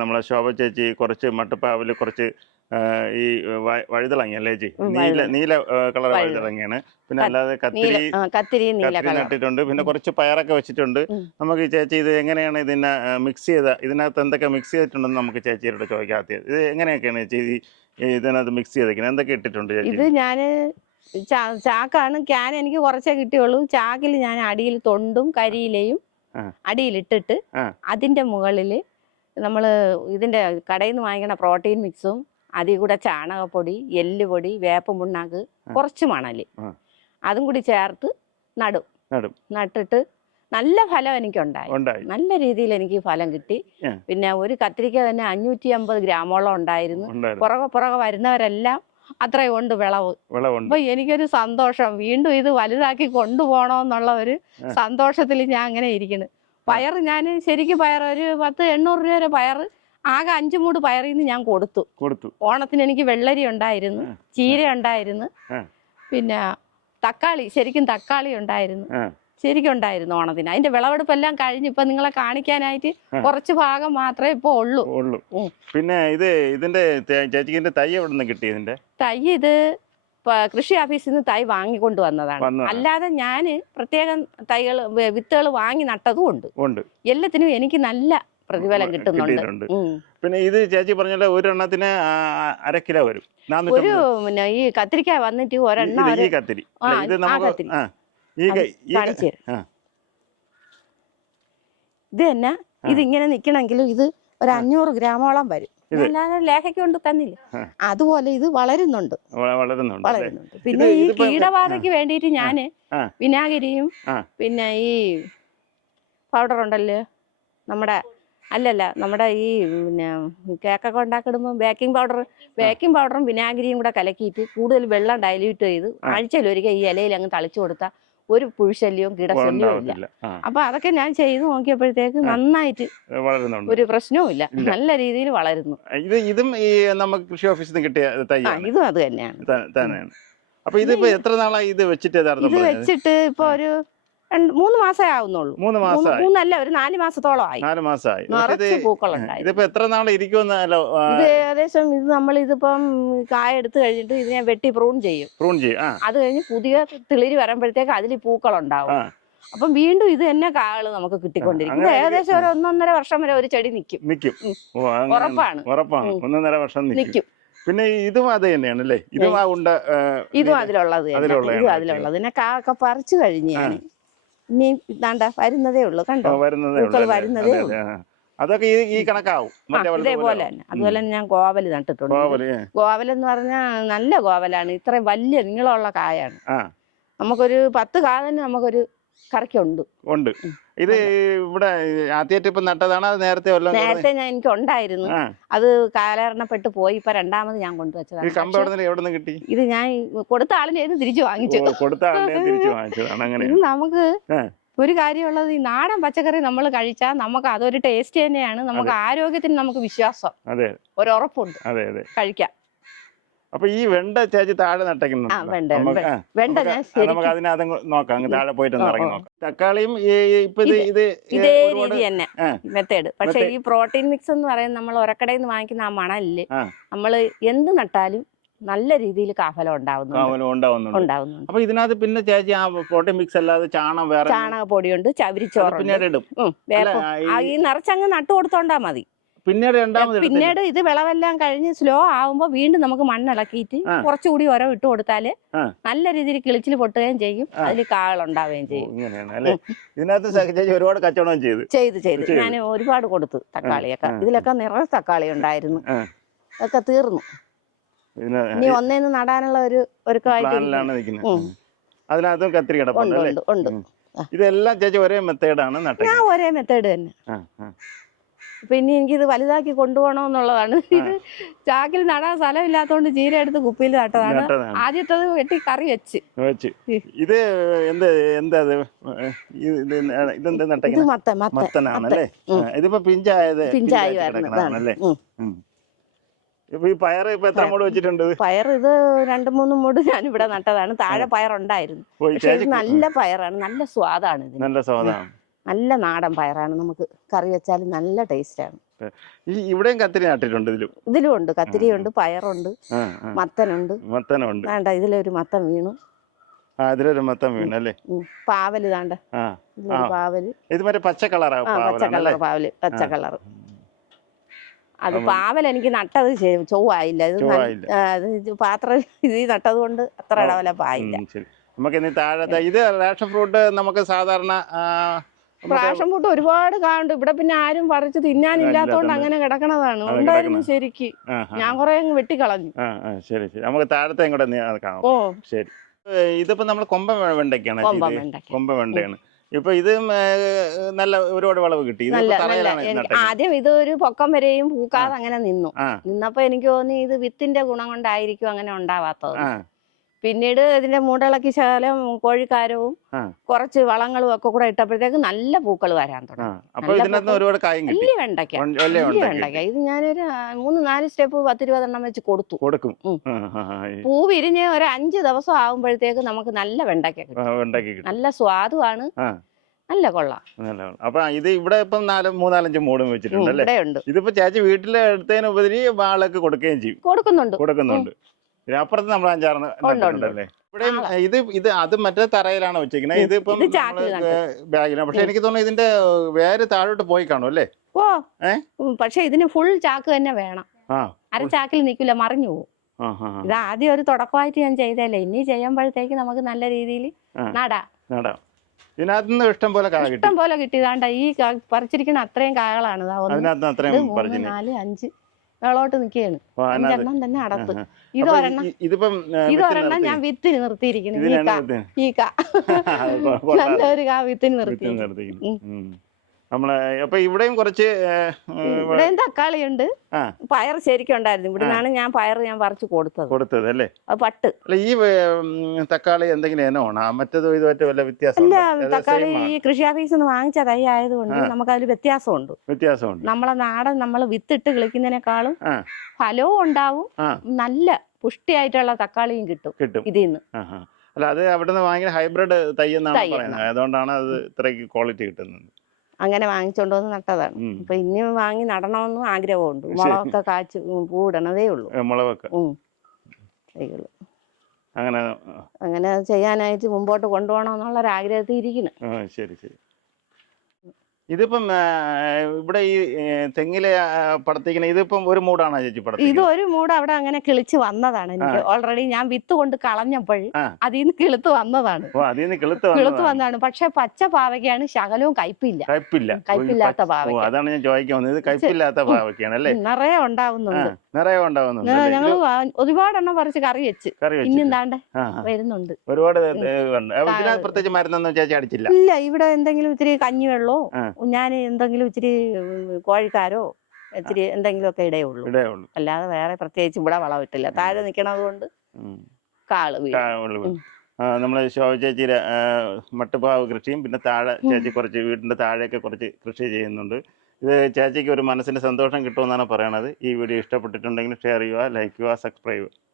നമ്മളെ ശോഭ ചേച്ചി കുറച്ച് മട്ടുപ്പാവിൽ കുറച്ച് ഈ വഴുതളങ്ങ അല്ലേ ചേച്ചി, നീല കളർ വഴുതളങ്ങയാണ്. പിന്നെ അല്ലാതെ കത്തിരി നട്ടിട്ടുണ്ട്. പിന്നെ കുറച്ച് പയറൊക്കെ വെച്ചിട്ടുണ്ട്. നമുക്ക് ഈ ചേച്ചി ഇത് എങ്ങനെയാണ് ഇതിനെ മിക്സ് ചെയ്ത, ഇതിനകത്ത് എന്തൊക്കെ മിക്സ് ചെയ്തിട്ടുണ്ടെന്ന് നമുക്ക് ചേച്ചിയോട് ചോദിക്കാം. ഇത് എങ്ങനെയൊക്കെയാണ് ചേച്ചി ഇതിനകത്ത് മിക്സ് ചെയ്തേക്കുന്നത്, എന്തൊക്കെ ഇട്ടിട്ടുണ്ട് ചേച്ചി? ഇത് ഞാൻ ചാക്കാണ്, ക്യാൻ എനിക്ക് കുറച്ചേ കിട്ടിയുള്ളൂ. ചാക്കിൽ ഞാൻ അടിയിൽ തൊണ്ടും കരിയിലയും അടിയിലിട്ടിട്ട് അതിന്റെ മുകളിൽ നമ്മൾ ഇതിന്റെ കടയിൽ നിന്ന് വാങ്ങിക്കണ പ്രോട്ടീൻ മിക്സും അതിൽ കൂടെ ചാണകപ്പൊടി, എല്ലുപൊടി, വേപ്പ മുണ്ണാക്ക്, കുറച്ച് മണല് അതും കൂടി ചേർത്ത് നട്ടിട്ട് നല്ല ഫലം എനിക്കുണ്ടായി. നല്ല രീതിയിൽ എനിക്ക് ഫലം കിട്ടി. പിന്നെ ഒരു കത്തിരിക്ക തന്നെ 550 ഗ്രാമോളം ഉണ്ടായിരുന്നു. പുറകെ വരുന്നവരെല്ലാം അത്രയും ഉണ്ട് വിളവ്. അപ്പൊ എനിക്കൊരു സന്തോഷം, വീണ്ടും ഇത് വലുതാക്കി കൊണ്ടുപോകണമെന്നുള്ള ഒരു സന്തോഷത്തിൽ ഞാൻ അങ്ങനെ ഇരിക്കുന്നു. പയർ ഞാൻ ശരിക്കും പയർ ഒരു 1000-800 രൂപ വരെ പയർ ആകെ 5 മൂട് പയറിൽ നിന്ന് ഞാൻ കൊടുത്തു. ഓണത്തിന് എനിക്ക് വെള്ളരി ഉണ്ടായിരുന്നു, ചീര ഉണ്ടായിരുന്നു, പിന്നെ തക്കാളി, ശരിക്കും തക്കാളി ഉണ്ടായിരുന്നു, ശരിക്കും ഉണ്ടായിരുന്നു ഓണത്തിന്. അതിന്റെ വിളവെടുപ്പെല്ലാം കഴിഞ്ഞ് ഇപ്പൊ നിങ്ങളെ കാണിക്കാനായിട്ട് കുറച്ച് ഭാഗം മാത്രമേ ഇപ്പൊ ഉള്ളൂ. പിന്നെ ഇതിന്റെ ചേച്ചിന്റെ തൈ എവിടെ നിന്ന് കിട്ടി? ഇതിന്റെ തൈ ഇത് കൃഷി ഓഫീസിൽ നിന്ന് തൈ വാങ്ങിക്കൊണ്ട് വന്നതാണ്. അല്ലാതെ ഞാന് പ്രത്യേകം വിത്തുകൾ വാങ്ങി നട്ടതും ഉണ്ട്. എല്ലാത്തിനും എനിക്ക് നല്ല പ്രതിഫലം കിട്ടുന്നുണ്ട്. പിന്നെ ഇത് ചേച്ചി പറഞ്ഞ ഒരെണ്ണത്തിന് 1/2 കിലോ വരും. ഒരു പിന്നെ ഈ കത്തിരിക്ക വന്നിട്ട് ഒരെണ്ണം ഇത് തന്നെ. ഇതിങ്ങനെ നിക്കണെങ്കിലും ഇത് ഒരു 500 ഗ്രാമോളം വരും. ലേഖയ്ക്ക് കൊണ്ട് തന്നില്ല, അതുപോലെ ഇത് വളരുന്നുണ്ട്. പിന്നെ ഈ കീടബാധയ്ക്ക് വേണ്ടിയിട്ട് ഞാന് വിനാഗിരിയും പിന്നെ ഈ പൗഡർ ഉണ്ടല്ലോ നമ്മുടെ ഈ പിന്നെ കേക്കൊക്കെ ഉണ്ടാക്കിടുമ്പോൾ ബേക്കിംഗ് പൗഡറും വിനാഗിരിയും കൂടെ കലക്കിയിട്ട് കൂടുതൽ വെള്ളം ഡൈല്യൂട്ട് ചെയ്ത് ആഴ്ചയിലൊരിക്കൽ ഈ ഇലയിൽ അങ്ങ് തളിച്ചു കൊടുത്താൽ ഒരു പുഴുശല്യവും കീടശല്യവും ഇല്ല. അപ്പൊ അതൊക്കെ ഞാൻ ചെയ്ത് നോക്കിയപ്പോഴത്തേക്ക് നന്നായിട്ട് ഒരു പ്രശ്നവും ഇല്ല, നല്ല രീതിയിൽ വളരുന്നു. ഇതും ഈ നമുക്ക് കൃഷി ഓഫീസിൽ നിന്ന് കിട്ടിയ ഇതും അത് തന്നെയാണ്. അപ്പൊ ഇതിപ്പോ എത്ര നാളായി ഇത് വെച്ചിട്ട്? ഇത് വെച്ചിട്ട് ഇപ്പൊ ഒരു 3 മാസമേ ആവുന്നുള്ളൂ. 3 മാസമായി? 3 അല്ല, ഒരു 4 മാസത്തോളം ആയി. 4 മാസമായി. നിറച്ച് പൂക്കളുണ്ടായി. ഇതിപ്പോ എത്ര നാൾ ഇരിക്കുമെന്നല്ലോ? ഇത് ഏകദേശം ഇതിപ്പം കായ എടുത്തു കഴിഞ്ഞിട്ട് ഇതിനെ വെട്ടി പ്രൂൺ ചെയ്യും. അത് കഴിഞ്ഞ് പുതിയ തിളിര് വരുമ്പോഴത്തേക്ക് അതിൽ പൂക്കളുണ്ടാവും. അപ്പം വീണ്ടും ഇത് തന്നെ കായകള് നമുക്ക് കിട്ടിക്കൊണ്ടിരിക്കും. ഇത് ഏകദേശം ഒരു 1.5 വർഷം വരെ ഒരു ചെടി നിൽക്കും. ഉറപ്പാണ്. 1.5 വർഷം നിൽക്കും. പിന്നെ ഇതും അത് തന്നെയാണ് അല്ലേ? ഇതും അതിലുള്ളത്. പിന്നെ കാക്ക പറിച്ചു കഴിഞ്ഞ് ഞാൻ ഇനി ഇതാണ്ട വരുന്നതേ ഉള്ളൂ. കണ്ടോ, പൂക്കൾ വരുന്നതേ ഉള്ളൂ. അതൊക്കെ ഈ കണക്കാവും. ഇതേപോലെ തന്നെ. അതുപോലെ തന്നെ ഞാൻ ഗോവല് നട്ടിട്ടുണ്ട്. ഗോവലെന്ന് പറഞ്ഞാൽ നല്ല ഗോവലാണ്. ഇത്രയും വലിയ നീളമുള്ള കായാണ്. നമുക്കൊരു 10 കാ തന്നെ നമുക്കൊരു കറിക്കുണ്ട്. ഇത് ഇവിടെ ആദ്യമായിട്ട് ഇപ്പൊ നട്ടതാണ്? നേരത്തെ ഞാൻ എനിക്ക് ഉണ്ടായിരുന്നു, അത് കാലഹരണപ്പെട്ട് പോയി. ഇപ്പൊ രണ്ടാമത് ഞാൻ കൊണ്ടുവച്ചതാണ്. ഇത് ഞാൻ കൊടുത്ത ആളിനെ തിരിച്ചു വാങ്ങിച്ചു. ഇത് നമുക്ക് ഒരു കാര്യമുള്ളത്, ഈ നാടൻ പച്ചക്കറി നമ്മൾ കഴിച്ചാൽ നമുക്ക് അതൊരു ടേസ്റ്റ് തന്നെയാണ്. നമുക്ക് ആരോഗ്യത്തിന് നമുക്ക് വിശ്വാസം, ഒരു ഉറപ്പുണ്ട് കഴിക്കാം. അപ്പൊ ഈ വെണ്ട ചേച്ചി താഴെ നട്ടേക്കുന്നുണ്ട്. നമുക്ക് അതിനകത്ത് നോക്കാം, താഴെ പോയിട്ട് ഇറങ്ങി നോക്കാം. തക്കാളിയും ഇതേ രീതി തന്നെ മെത്തേഡ്. പക്ഷെ ഈ പ്രോട്ടീൻ മിക്സ് എന്ന് പറയുന്നത് നമ്മൾ ഒരക്കടയിൽ നിന്ന് വാങ്ങിക്കുന്ന ആ മണലില് നമ്മൾ എന്ത് നട്ടാലും നല്ല രീതിയിൽ കാഫലം ഉണ്ടാവുന്നുണ്ട്. അപ്പൊ ഇതിനകത്ത് പിന്നെ ചേച്ചി ആ പ്രോട്ടീൻ മിക്സ് അല്ലാതെ ചാണകപ്പൊടിയുണ്ട്, ചവിരിച്ചോറുണ്ട്, ഈ നിറച്ചങ്ങ് നട്ടു കൊടുത്തോണ്ടാ മതി. പിന്നീട് ഇത് വിളവെല്ലാം കഴിഞ്ഞ് സ്ലോ ആവുമ്പോ വീണ്ടും നമുക്ക് മണ്ണിളക്കിയിട്ട് കുറച്ചുകൂടി ഉരം ഇട്ട് കൊടുത്താല് നല്ല രീതിയിൽ കിളിച്ചിൽ പൊട്ടുകയും ചെയ്യും, അതിൽ കാകൾ ഉണ്ടാവുകയും ചെയ്യും. ഒരുപാട് കച്ചവടം ചെയ്ത് ഞാൻ ഒരുപാട് കൊടുത്തു തക്കാളിയൊക്കെ. ഇതിലൊക്കെ നിറയെ തക്കാളി ഉണ്ടായിരുന്നു, അതൊക്കെ തീർന്നു. ഇനി ഒന്നേന്ന് നടാനുള്ള ഒരു ഉണ്ട്. ഇതെല്ലാം ചേച്ചി ഒരേ മെത്തേഡാണ്? ഞാൻ ഒരേ മെത്തേഡ് തന്നെ. പിന്നെ എനിക്കിത് വലുതാക്കി കൊണ്ടുപോകണമെന്നുള്ളതാണ്. ഇത് ചാക്കിൽ നടാൻ സ്ഥലമില്ലാത്തതുകൊണ്ട് ചീര എടുത്ത് കുപ്പിയിൽ നട്ടതാണ്. ആദ്യത്തത് വെട്ടി കറി വെച്ച്. ഇത് മത്തനാണല്ലേ? ഇതിപ്പോ പിഞ്ചായി വരണല്ലേ? പയർ ഇപ്പൊ എത്ര മൂട് വെച്ചിട്ടുണ്ട്? പയർ ഇത് 2-3 മൂട് ഞാൻ ഇവിടെ നട്ടതാണ്. താഴെ പയറുണ്ടായിരുന്നു. പക്ഷെ ഇത് നല്ല പയറാണ്, നല്ല സ്വാദാണ്. നല്ല നാടൻ പയറാണ്, നമുക്ക് കറി വെച്ചാൽ നല്ല ടേസ്റ്റാണ്. ഇവിടെയും കത്തിരി നട്ടിട്ടുണ്ട് ഇതിലും ഉണ്ട്. കത്തിരിയുണ്ട്, പയറുണ്ട്, മത്തനുണ്ട്. മത്തനുണ്ട്. വേണ്ട ഇതിലൊരു മത്തൻ വീണു. അതിലൊരു മത്തൻ വീണു അല്ലേ? പാവല് താണ്ട, പാവല്. ഇത് മറ്റേ പച്ച കളറാ? പച്ച കളർ പാവല്, പച്ച കളർ. അത് പാവൽ എനിക്ക് നട്ടത് ചൊവ്വായില്ല. ഇത് പാത്രം ഇത് നട്ടത് കൊണ്ട് അത്ര ഇടവലപ്പായില്ല. നമുക്ക് ഇനി താഴത്തെ ഇത് റേഷൻ ഫ്രൂട്ട് നമുക്ക് സാധാരണ റേഷൻ ഫ്രൂട്ട് ഒരുപാട് കാണുന്നുണ്ട് ഇവിടെ. പിന്നെ ആരും പറിച്ച് തിന്നാനില്ലാത്തോണ്ട് അങ്ങനെ കിടക്കണതാണ്. ഉണ്ടായിരുന്നു ശരിക്ക്, ഞാൻ കുറെ അങ്ങ് വെട്ടിക്കളഞ്ഞു. ശരി ശരി, നമുക്ക് താഴത്തെ കൂടെ കാണാം. ഓ ശരി. ഇതിപ്പോ നമ്മൾ കൊമ്പൻ വെണ്ടയ്ക്കാണ്, കൊമ്പൻ വെണ്ടയാണ്. ഇപ്പൊ ഇത് നല്ല ഒരുപാട് വിളവ് കിട്ടി. ആദ്യം ഇത് ഒരു പൊക്കം വരെയും പൂക്കാതെ അങ്ങനെ നിന്നപ്പോ എനിക്ക് തോന്നി ഇത് വിത്തിന്റെ ഗുണം കൊണ്ടായിരിക്കും അങ്ങനെ ഉണ്ടാവാത്തത്. പിന്നീട് ഇതിന്റെ മൂടിളക്കി ശകലം കോഴിക്കാരവും കുറച്ച് വളങ്ങളും ഒക്കെ കൂടെ ഇട്ടപ്പോഴത്തേക്ക് നല്ല പൂക്കൾ വരാൻ തുടങ്ങി. വലിയ വെണ്ടയ്ക്ക ഇത് ഞാനൊരു 3-4 സ്റ്റെപ്പ് 10-20 വെച്ച് കൊടുക്കും. പൂ വിരിഞ്ഞ് ഒരു 5 ദിവസം ആകുമ്പോഴത്തേക്ക് നമുക്ക് നല്ല വെണ്ടയ്ക്ക കിട്ടും. നല്ല സ്വാദുമാണ്, നല്ല കൊള്ളാം. അപ്പൊ ഇത് ഇവിടെ ഇപ്പം 3-4-5 മൂടും വെച്ചിട്ടുണ്ട്. ഇതിപ്പോ ചേച്ചി വീട്ടിലെ എടുത്തതിന് ഉപരി ആളൊക്കെ കൊടുക്കുകയും ചെയ്യും. കൊടുക്കുന്നുണ്ട്. അപ്പുറത്ത് നമ്മൾ 5-6 ഇവിടെ ഇത് അത് മറ്റേ തറയിലാണ് വെച്ചിരിക്കുന്നത്. ഇതിപ്പം ബാഗിലാണ്. പക്ഷെ എനിക്ക് തോന്നുന്നു ഇതിന്റെ വേര് താഴോട്ട് പോയി കാണും അല്ലേ? പക്ഷെ ഇതിന് ഫുൾ ചാക്ക് തന്നെ വേണം. അര ചാക്കിൽ നിൽക്കില്ല, മറിഞ്ഞു പോകും. ഇത് ആദ്യം ഒരു തുടക്കമായിട്ട് ഞാൻ ചെയ്തല്ലേ, ഇനി ചെയ്യുമ്പോഴത്തേക്ക് നമുക്ക് നല്ല രീതിയിൽ നടാം. ഇതിനകത്തുനിന്ന് ഇഷ്ടം പോലെ കിട്ടിയതാണ്ട ഈ പറിച്ചിരിക്കുന്ന അത്രയും കായകളാണ്. 1 2 3 4 5 മേളോട്ട് നിൽക്കുകയാണ്. 5 തന്നെ അടത്ത്. ഇതൊരെണ്ണം ഞാൻ വിത്തിന് നിർത്തിയിരിക്കുന്നു. നല്ലൊരു വിത്തിന് നിർത്തിയിരിക്കുന്നു. ഇവിടെയും കുറച്ച് തക്കാളിയുണ്ട്, പയർ ശരിക്കും ഉണ്ടായിരുന്നു. ഇവിടുന്നാണ് ഞാൻ പറിച്ചു കൊടുത്തത് അല്ലേ? അത് പട്ട്. ഈ തക്കാളി എന്തെങ്കിലും ഇനമാണോ മറ്റേത് ഇതുമായിട്ട് വല്ല വ്യത്യാസം? ഇല്ല, തക്കാളി ഈ കൃഷി ഓഫീസിൽ നിന്ന് വാങ്ങിച്ച തൈ ആയതുകൊണ്ട് നമുക്ക് അതിൽ വ്യത്യാസമുണ്ട്. നമ്മളെ നാടൻ നമ്മൾ വിത്തിട്ട് കിളിക്കുന്നതിനേക്കാളും ഫലവും ഉണ്ടാവും, നല്ല പുഷ്ടിയായിട്ടുള്ള തക്കാളിയും കിട്ടും ഇതിന്ന്. അല്ല, അത് അവിടെ നിന്ന് വാങ്ങിയ ഹൈബ്രിഡ് തൈ എന്നാണ് പറയുന്നത്. അതുകൊണ്ടാണ് അത് ഇത്രയ്ക്ക് ക്വാളിറ്റി കിട്ടുന്നത്. അങ്ങനെ വാങ്ങിച്ചോണ്ട് വന്ന് നട്ടതാണ്. അപ്പൊ ഇനി വാങ്ങി നടണമെന്നും ആഗ്രഹമുണ്ട്. മുളകൊക്കെ കാച്ച് പൂവിടണതേ ഉള്ളൂ. മുളകൊക്കെ അങ്ങനെ ചെയ്യാനായിട്ട് മുമ്പോട്ട് കൊണ്ടുപോകണമെന്നുള്ളൊരാഗ്രഹത്തിൽ ഇരിക്കുന്നു. ശരി ശരി. ഇതിപ്പം ഇവിടെ ഈ തെങ്ങിലെ പടത്തിക്കുന്ന ഇതിപ്പം ഒരു മൂടാണോ ചേച്ചി പടത്തിക്കുന്നത്? ഇത് ഒരു മൂട് അവിടെ അങ്ങനെ കിളിച്ച് വന്നതാണ്. എനിക്ക് ഓൾറെഡി ഞാൻ വിത്ത് കൊണ്ട് കളഞ്ഞപ്പോൾ അതിൽ നിന്ന് കിളുത്ത് വന്നതാണ്. കിളുത്ത് വന്നതാണ്. പക്ഷെ പച്ച പാവയ്ക്കാണ്, ശകലവും കയ്പില്ലാത്ത പാവയ്ക്ക. അതാണ് ഞാൻ ചോദിക്കുന്നത്, ഇത് കയ്പില്ലാത്ത പാവയ്ക്കാണ് അല്ലേ? നിറയെ ഉണ്ടാവുന്നുണ്ട്. ഞങ്ങൾ ഒരുപാടെണ്ണം പറിച്ച് കറി വെച്ച് ഇനിയും താണ്ടെ വരുന്നുണ്ട്. ഒരുപാട് പ്രത്യേകിച്ച് മരുന്നൊന്നും ചേച്ചി അടിച്ചില്ല? ഇല്ല, ഇവിടെ എന്തെങ്കിലും ഇത്തിരി കഞ്ഞിവെള്ളോ ഞാൻ എന്തെങ്കിലും ഇച്ചിരി കോഴിക്കാരോ ഇച്ചിരി എന്തെങ്കിലുമൊക്കെ ഇടയുള്ളൂ. അല്ലാതെ വേറെ പ്രത്യേകിച്ച് ഇവിടെ വളമിട്ടില്ല. താഴെ നിൽക്കണത് കൊണ്ട് കാള് നമ്മള് ശോഭ ചേച്ചിയുടെ മട്ടുപാവ് കൃഷിയും പിന്നെ താഴെ ചേച്ചി കുറച്ച് വീടിന്റെ താഴെയൊക്കെ കുറച്ച് കൃഷി ചെയ്യുന്നുണ്ട്. ഇത് ചേച്ചിക്ക് ഒരു മനസ്സിന് സന്തോഷം കിട്ടുമെന്നാണ് പറയണത്. ഈ വീഡിയോ ഇഷ്ടപ്പെട്ടിട്ടുണ്ടെങ്കിൽ ഷെയർ ചെയ്യുക, ലൈക്ക് ചെയ്യുക, സബ്സ്ക്രൈബ് ചെയ്യുക.